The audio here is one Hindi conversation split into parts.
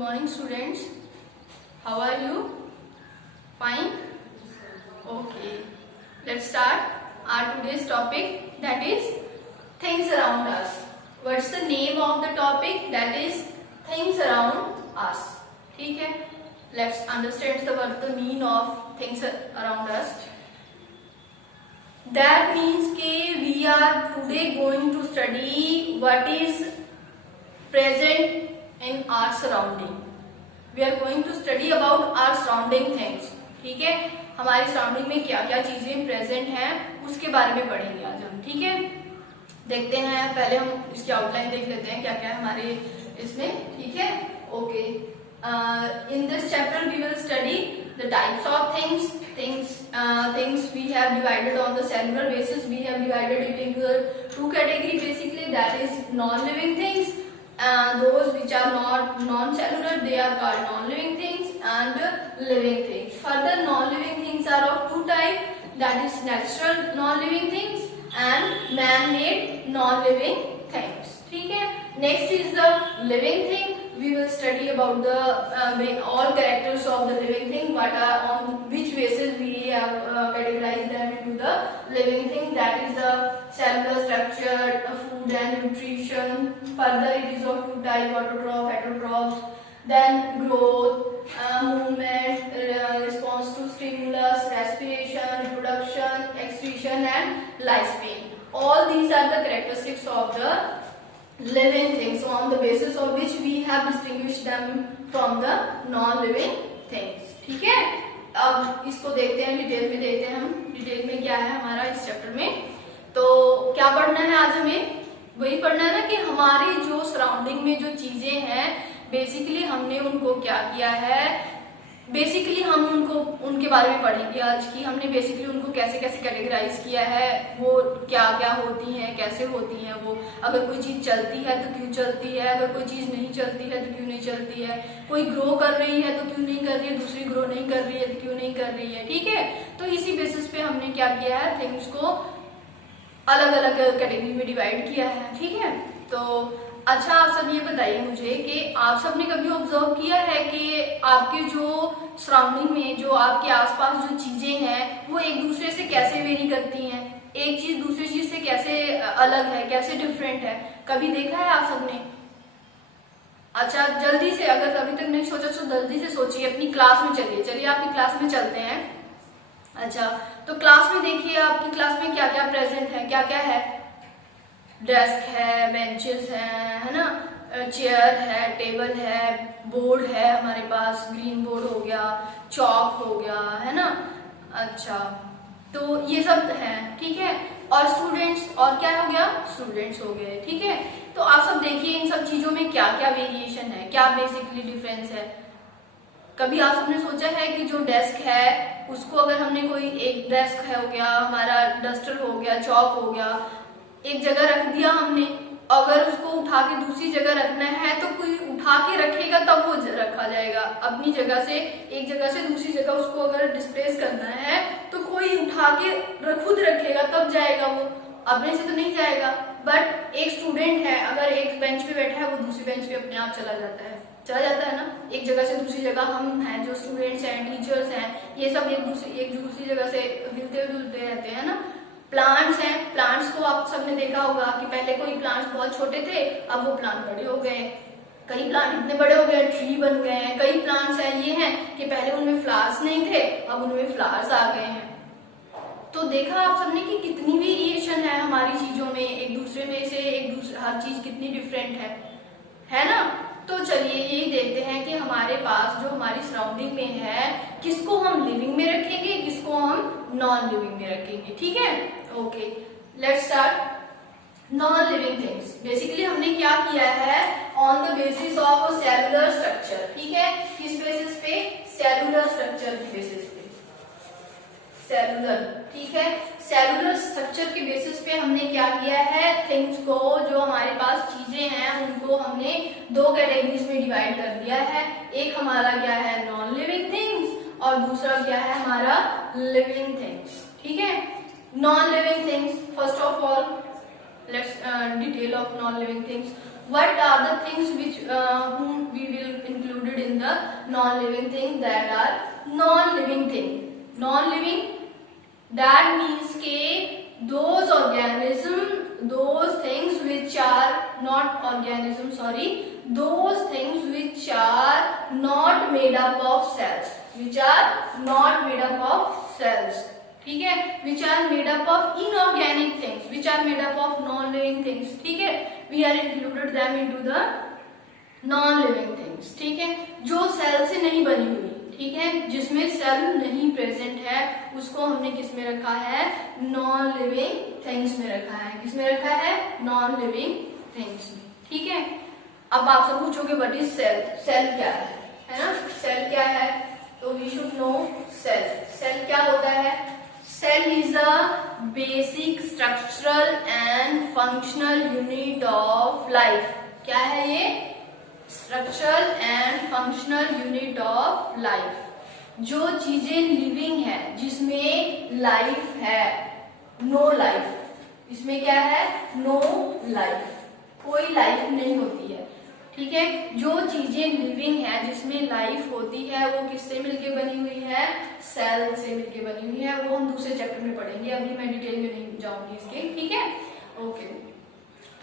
morning students. How are you? Fine? Okay. Let's start our today's topic, that is things around us. What's the name of the topic? That is things around us. ठीक है? Let's understand the meaning of things around us. That means कि we are today going to study what is present in our surrounding. We are going to study about our surrounding things. ठीक है, हमारी सराउंडिंग में क्या क्या चीजें प्रेजेंट हैं उसके बारे में पढ़ेंगे आज हम. ठीक है, देखते हैं. पहले हम इसकी आउटलाइन देख लेते हैं क्या क्या है हमारे इसमें. ठीक है, okay. In this chapter we will study the types of things. Things we have divided on the cellular basis. We have divided it into the two categories basically, that is non-living things. Those which are not non-cellular, they are called non-living things, and living things. Further, non-living things are of two types, that is natural non-living things and man-made non-living things. ठीक है. Next is the living thing. We will study about the all characters of the living thing, what are on which basis we have categorized them into the living thing. That is the cellular structure, food and nutrition. Further, it is of two types, autotroph, heterotrophs. Then growth, movement, response to stimulus, respiration, reproduction, excretion and lifespan. All these are the characteristics of the living things, on the basis of which we have distinguished them from the non-living things. ठीक है, अब इसको देखते हैं डिटेल में. देखते हैं हम डिटेल में क्या है हमारा इस चैप्टर में. तो क्या पढ़ना है आज हमें? वही पढ़ना है ना कि हमारी जो सराउंडिंग में जो चीजें हैं बेसिकली हमने उनको क्या किया है. बेसिकली हम उनके बारे में पढ़ेंगे आज की. हमने बेसिकली उनको कैसे कैसे कैटेगराइज किया है, वो क्या क्या होती हैं, कैसे होती हैं वो. अगर कोई चीज चलती है तो क्यों चलती है, अगर कोई चीज नहीं चलती है तो क्यों नहीं चलती है, कोई ग्रो कर रही है तो क्यों नहीं कर रही है, दूसरी ग्रो नहीं कर रही है तो क्यों नहीं कर रही है. ठीक है, तो इसी बेसिस पे हमने क्या किया है, थिंग्स को अलग अलग कैटेगरी में डिवाइड किया है. ठीक है, तो अच्छा आप सब ये बताइए मुझे कि आप सब ने कभी ऑब्जर्व किया है कि आपके जो सराउंडिंग में जो आपके आसपास जो चीजें हैं वो एक दूसरे से कैसे वेरी करती हैं, एक चीज दूसरी चीज से कैसे अलग है, कैसे डिफरेंट है. कभी देखा है आप सब ने? अच्छा, जल्दी से, अगर अभी तक नहीं सोचा तो जल्दी से सोचिए. अपनी क्लास में चलिए आपकी क्लास में चलते हैं. अच्छा, तो क्लास में देखिए आपकी क्लास में क्या क्या प्रेजेंट है, क्या क्या है. डेस्क है, बेंचेस हैं, है ना, चेयर है, टेबल है, बोर्ड है हमारे पास, ग्रीन बोर्ड हो गया, चॉक हो गया, है ना. अच्छा, तो ये सब है. ठीक है, और स्टूडेंट्स, और क्या हो गया, स्टूडेंट्स हो गए. ठीक है, तो आप सब देखिए इन सब चीजों में क्या क्या वेरिएशन है, क्या बेसिकली डिफरेंस है. कभी आप सबने सोचा है कि जो डेस्क है उसको अगर हमने कोई एक डेस्क है हो गया, हमारा डस्टर हो गया, चॉक हो गया, एक जगह रख दिया हमने, अगर उसको उठा के दूसरी जगह रखना है तो कोई उठा के रखेगा तब वो रखा जाएगा. अपनी जगह से एक जगह से दूसरी जगह उसको अगर डिस्प्लेस करना है तो कोई उठा के खुद रखेगा तब जाएगा वो, अपने से तो नहीं जाएगा. बट एक स्टूडेंट है, अगर एक बेंच पे बैठा है वो दूसरी बेंच पे अपने आप चला जाता है ना. एक जगह से दूसरी जगह हम हैं जो स्टूडेंट्स हैं, टीचर्स हैं, ये सब एक दूसरी जगह से हिलते डुलते रहते हैं ना. प्लांट्स हैं, प्लांट्स को आप सबने देखा होगा कि पहले कोई प्लांट्स बहुत छोटे थे, अब वो प्लांट बड़े हो गए. कई प्लांट इतने बड़े हो गए ट्री बन गए हैं. कई प्लांट्स हैं ये हैं कि पहले उनमें फ्लावर्स नहीं थे, अब उनमें फ्लावर्स आ गए हैं. तो देखा आप सबने कि कितनी वेरिएशन है हमारी चीजों में, एक दूसरे में से हर चीज कितनी डिफरेंट है ना. तो चलिए यही देखते हैं कि हमारे पास जो हमारी सराउंडिंग में है किसको हम लिविंग में रखेंगे, किसको हम नॉन लिविंग में रखेंगे. ठीक है, okay. Let's start non living things. Basically हमने क्या किया है, on the basis of cellular structure. ठीक है, किस बेसिस पे, सेलुलर स्ट्रक्चर के बेसिस पे, सेलुलर. ठीक है, सेलुलर स्ट्रक्चर के बेसिस पे हमने क्या किया है, थिंग्स को, जो हमारे पास चीजें हैं उनको हमने दो कैटेगरीज में डिवाइड कर दिया है. एक हमारा क्या है, नॉन लिविंग थिंग्स, और दूसरा क्या है हमारा, लिविंग थिंग्स. ठीक है, non living things, first of all let's detail of non living things. what are the things which whom we will included in the non-living thing, that are non-living thing. Non-living, that means के those organism, those things which are not organism, sorry, those things which are not made up of cells, which are not made up of cells, ठीक है, which are made up of inorganic things, which are made up of non-living things, ठीक है, we are included them into the non-living things, ठीक है, जो सेल से नहीं बनी हुई, ठीक है, जिसमें सेल नहीं प्रेजेंट है, उसको हमने किस में रखा है, नॉन लिविंग थिंग्स में रखा है, किस में रखा है, नॉन लिविंग थिंग्स में, ठीक है। अब आप सब पूछोगे व्हाट इज सेल, सेल क्या है ना, सेल क्या है, तो we should know cell, cell क्या होता है, cell is a basic structural and functional unit of life, क्या है ये, structural and functional unit of life, जो चीजें लिविंग है, जिसमें लाइफ है, नो लाइफ, इसमें क्या है, नो लाइफ, कोई लाइफ नहीं होती है, ठीक है, जो चीजें लिविंग है, जिसमें लाइफ होती है, वो किससे मिलके बनी हुई है, सेल से मिलके बनी हुई है, वो हम दूसरे चैप्टर में पढ़ेंगे, अभी मैं डिटेल में नहीं जाऊंगी इसके, ठीक है, ओके।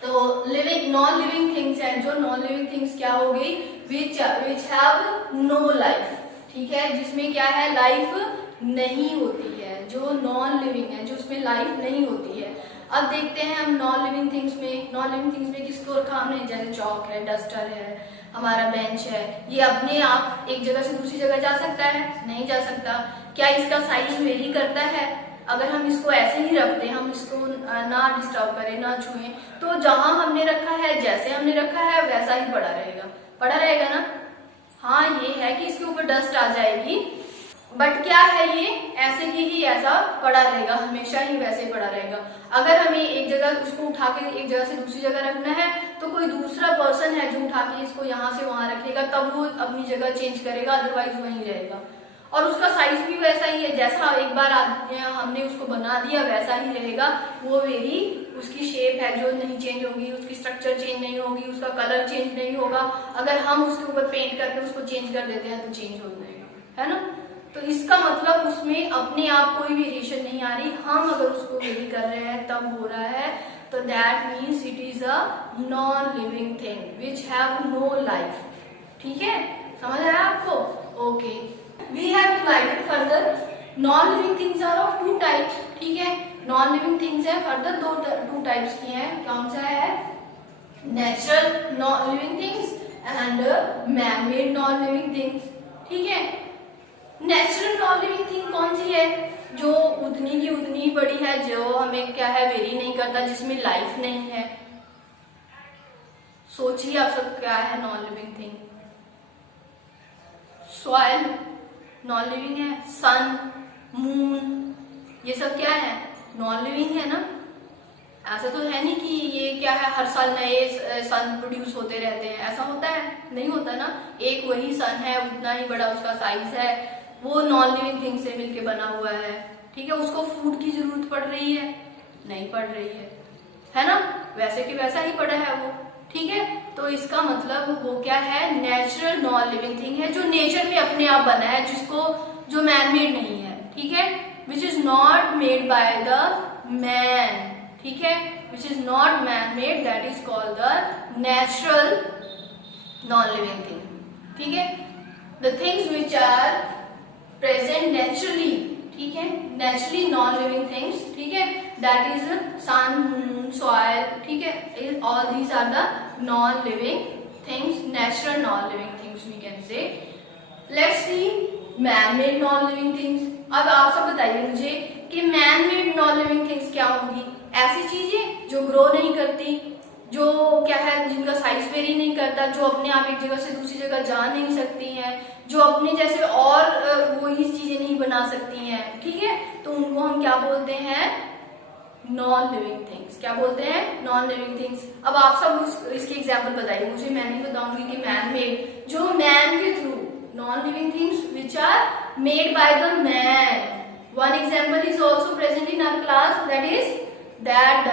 तो लिविंग, नॉन लिविंग थिंग्स हैं, जो नॉन लिविंग थिंग्स क्या हो गई, विच हैव नो लाइफ, ठीक है, जिसमें क्या है, लाइफ नहीं होती है, जो नॉन लिविंग है, जो उसमें लाइफ नहीं होती है। अब देखते हैं हम नॉन लिविंग थिंग्स में, नॉन लिविंग थिंग्स में किसको रखा हमने, जैसे चौक है, डस्टर है, हमारा बेंच है, ये अपने आप एक जगह से दूसरी जगह जा सकता है, नहीं जा सकता, क्या इसका साइज वेरी करता है, अगर हम इसको ऐसे ही रखते हैं, हम इसको ना डिस्टर्ब करें, ना छुएं, तो जहां हमने रखा है, जैसे हमने रखा है, वैसा ही पड़ा रहेगा ना, हाँ ये है कि इसके ऊपर डस्ट आ जाएगी, बट क्या है, ये ऐसे ही ऐसा पड़ा रहेगा, हमेशा ही वैसे ही पड़ा रहेगा। अगर हमें एक जगह उसको उठा के एक जगह से दूसरी जगह रखना है, तो कोई दूसरा पर्सन है जो उठा के इसको यहाँ से वहां रखेगा, तब वो अपनी जगह चेंज करेगा, अदरवाइज वहीं रहेगा, और उसका साइज भी वैसा ही है, जैसा एक बार हमने उसको बना दिया वैसा ही रहेगा, वो वेरी, उसकी शेप है जो नहीं चेंज होगी, उसकी स्ट्रक्चर चेंज नहीं होगी, उसका कलर चेंज नहीं होगा, अगर हम उसके ऊपर पेंट करके उसको चेंज कर देते हैं तो चेंज हो जाएगा, है ना, तो इसका मतलब उसमें अपने आप कोई वेरिएशन नहीं आ रही, हम अगर उसको वेरी कर रहे हैं तब हो रहा है, तो that means it is a non living thing which have no life, ठीक है, समझ आया आपको, okay. We have divided further, non living things are of two types, ठीक है, नॉन लिविंग थिंग्स है फर्दर टू टाइप्स की हैं, कौन सा है, natural non living things and man made non living things, ठीक है। नेचुरल नॉन लिविंग थिंग कौन सी है, जो उतनी की उतनी बड़ी है, जो हमें क्या है, वेरी नहीं करता, जिसमें लाइफ नहीं है, सोचिए आप सब क्या है non living thing, soil non living है, सन, मून, ये सब क्या है, नॉन लिविंग है ना, ऐसा तो है नहीं कि ये क्या है, हर साल नए सन प्रोड्यूस होते रहते हैं, ऐसा होता है, नहीं होता ना, एक वही सन है, उतना ही बड़ा उसका साइज है, वो नॉन लिविंग थिंग से मिलके बना हुआ है, ठीक है, उसको फूड की जरूरत पड़ रही है, नहीं पड़ रही है ना, वैसे कि वैसा ही पड़ा है वो, ठीक है, तो इसका मतलब वो क्या है, नेचुरल नॉन लिविंग थिंग है, जो नेचर में अपने आप बना है, जिसको, जो मैन मेड नहीं है, ठीक है, which is not made by the man, ठीक है, which is not man made, that is called the natural non living thing, ठीक है, the things which are present naturally, ठीक है, नेचुरली नॉन लिविंग थिंग्स, ठीक है, that is sun, moon, soil, ठीक है, all these are the non living things, natural non living things we can say. Let's see man made non living things. अब आप सब बताइए मुझे कि man made non living things क्या होंगी, ऐसी चीजें जो ग्रो नहीं करती, जो क्या है, जिनका साइज वेरी नहीं करता, जो अपने आप एक जगह से दूसरी जगह जा नहीं सकती हैं, जो अपने जैसे और वही चीजें नहीं बना सकती हैं, ठीक है, तो उनको हम क्या बोलते हैं, नॉन लिविंग थिंग्स, क्या बोलते हैं, नॉन लिविंग थिंग्स। अब आप सब इसके एग्जाम्पल बताइए मुझे, मैं नहीं बताऊंगी कि मैन मेड, जो मैन के through, non living things which are made by the man. One example is also present in our class, that is That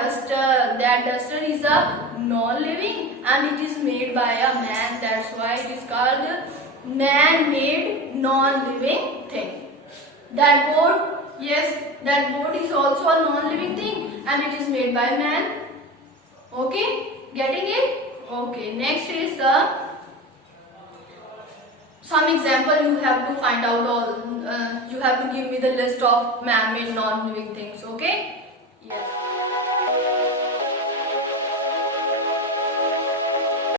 duster is a non-living and it is made by a man. That's why it is called man-made non-living thing. That board, yes, that board is also a non-living thing and it is made by man. Okay, getting it? Okay, next is the some example. You have to find out all. You have to give me the list of man-made non-living things. Okay? Yes.